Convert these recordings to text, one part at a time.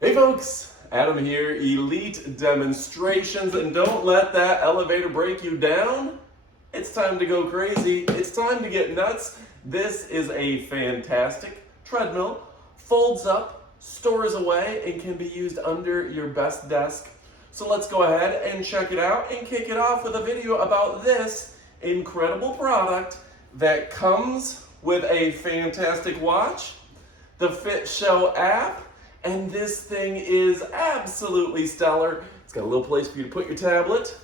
Hey folks, Adam here, Elite Demonstrations, and don't let that elevator break you down. It's time to go crazy. It's time to get nuts. This is a fantastic treadmill, folds up, stores away, and can be used under your best desk. So let's go ahead and check it out and kick it off with a video about this incredible product that comes with a fantastic watch, the Fit Show app, and this thing is absolutely stellar. It's got a little place for you to put your tablet,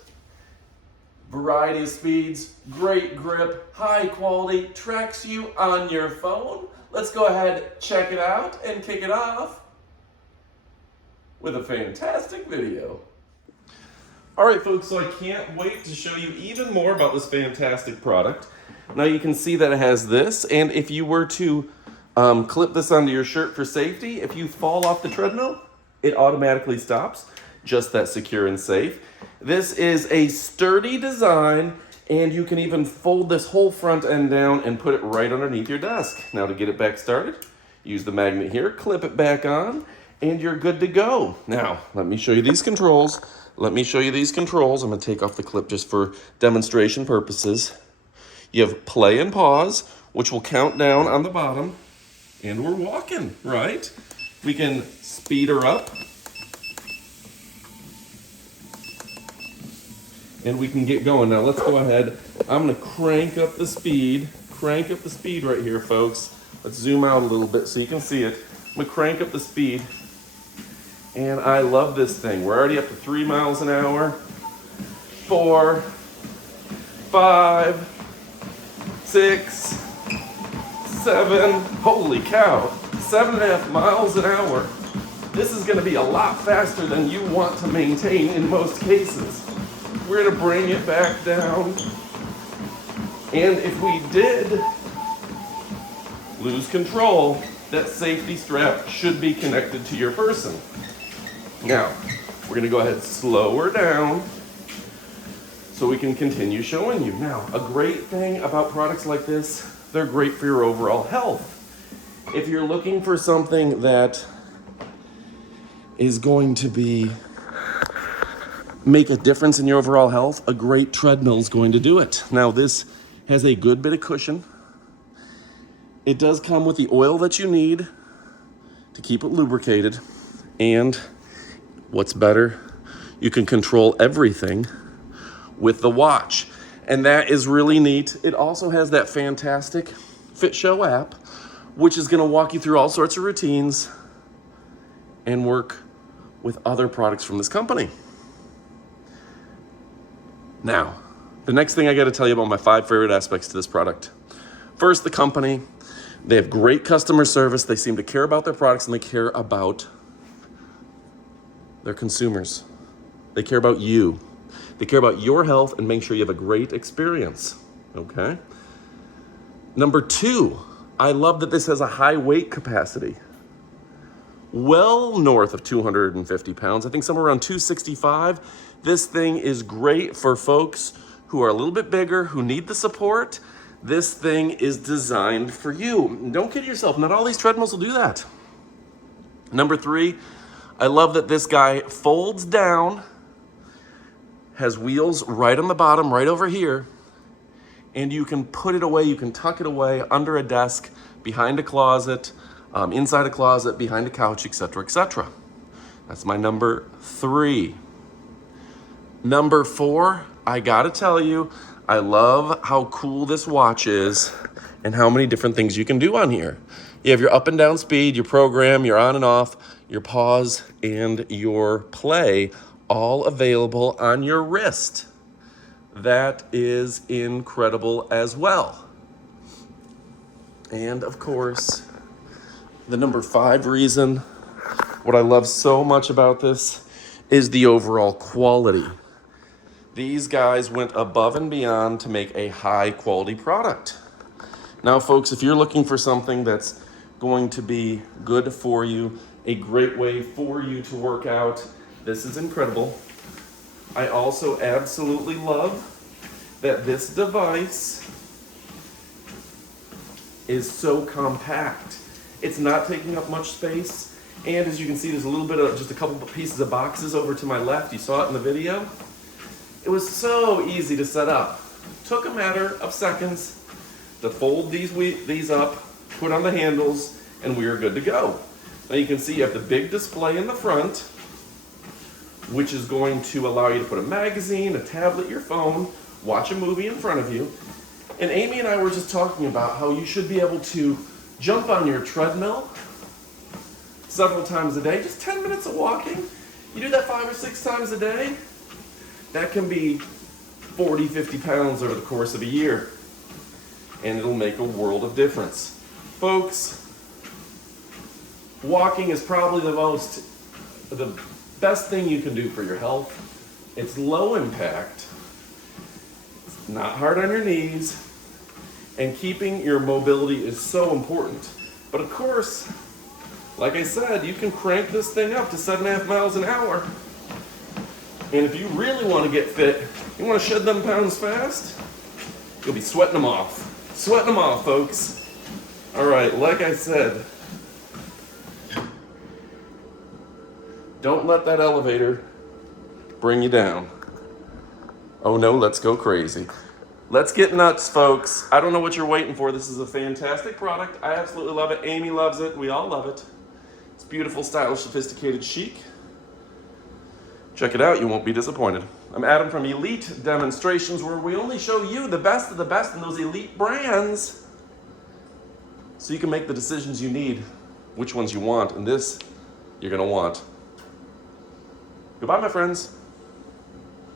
variety of speeds, great grip, high quality, tracks you on your phone. Let's go ahead, check it out, and kick it off with a fantastic video. All right, folks, so I can't wait to show you even more about this fantastic product. Now you can see that it has this, and if you were to clip this onto your shirt for safety, if you fall off the treadmill, it automatically stops. Just that secure and safe. This is a sturdy design, and you can even fold this whole front end down and put it right underneath your desk. Now to get it back started, use the magnet here, clip it back on, and you're good to go. Now, let me show you these controls. I'm gonna take off the clip just for demonstration purposes. You have play and pause, which will count down on the bottom. And we're walking, right? We can speed her up. And we can get going. Now let's go ahead. I'm gonna crank up the speed right here, folks. Let's zoom out a little bit so you can see it. I'm gonna crank up the speed. And I love this thing. We're already up to 3 miles an hour. 4, 5, 6, 7, holy cow, 7.5 miles an hour. This is gonna be a lot faster than you want to maintain in most cases. We're gonna bring it back down. And if we did lose control, that safety strap should be connected to your person. Now, we're gonna go ahead and slow her down so we can continue showing you. Now, a great thing about products like this, they're great for your overall health. If you're looking for something that is going to make a difference in your overall health, a great treadmill is going to do it. Now, this has a good bit of cushion. It does come with the oil that you need to keep it lubricated. And what's better, you can control everything with the watch. And that is really neat. It also has that fantastic Fit Show app, which is gonna walk you through all sorts of routines and work with other products from this company. Now, the next thing I gotta tell you about my 5 favorite aspects to this product. First, the company. They have great customer service. They seem to care about their products, and they care about their consumers. They care about you. They care about your health and make sure you have a great experience, okay? Number 2, I love that this has a high weight capacity. Well north of 250 pounds, I think somewhere around 265. This thing is great for folks who are a little bit bigger, who need the support. This thing is designed for you. Don't kid yourself, not all these treadmills will do that. Number 3, I love that this guy folds down, has wheels right on the bottom, right over here, and you can put it away, you can tuck it away under a desk, behind a closet, inside a closet, behind a couch, etc., etc. That's my number 3. Number 4, I gotta tell you, I love how cool this watch is and how many different things you can do on here. You have your up and down speed, your program, your on and off, your pause, and your play, all available on your wrist. That is incredible as well. And of course, the number 5 reason, what I love so much about this is the overall quality. These guys went above and beyond to make a high quality product. Now, folks, if you're looking for something that's going to be good for you, a great way for you to work out, this is incredible. I also absolutely love that this device is so compact. It's not taking up much space. And as you can see, there's a little bit of just a couple of pieces of boxes over to my left. You saw it in the video. It was so easy to set up. Took a matter of seconds to fold these up, put on the handles, and we are good to go. Now you can see you have the big display in the front, which is going to allow you to put a magazine, a tablet, your phone, watch a movie in front of you. And Amy and I were just talking about how you should be able to jump on your treadmill several times a day, just 10 minutes of walking. You do that 5 or 6 times a day, that can be 40, 50 pounds over the course of a year. And it'll make a world of difference. Folks, walking is probably the best thing you can do for your health. It's low impact, it's not hard on your knees, and keeping your mobility is so important. But of course, like I said, you can crank this thing up to 7.5 miles an hour. And if you really want to get fit, you want to shed them pounds fast, you'll be sweating them off. Sweating them off, folks. All right, like I said, don't let that elevator bring you down. Oh no, let's go crazy. Let's get nuts, folks. I don't know what you're waiting for. This is a fantastic product. I absolutely love it. Amy loves it. We all love it. It's beautiful, stylish, sophisticated, chic. Check it out. You won't be disappointed. I'm Adam from Elite Demonstrations, where we only show you the best of the best in those elite brands so you can make the decisions you need, which ones you want, and this you're going to want. Goodbye, my friends.